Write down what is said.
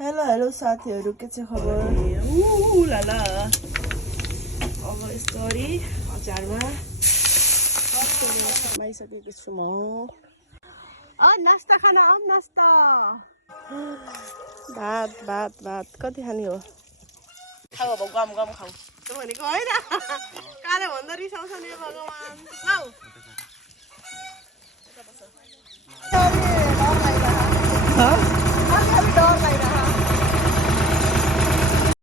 hello hello साथीहरू के छ खबर लाला अब यसरी अचारमा बनाइसकेको छु म नास्ता खाना आऊ नास्ता भात भात भात कति खाने हो खाऊ अब गम गम खाऊ त्यो भनेको होइन काले भन्दा रिसाउँछ नि भगवान् लाऊ हाँ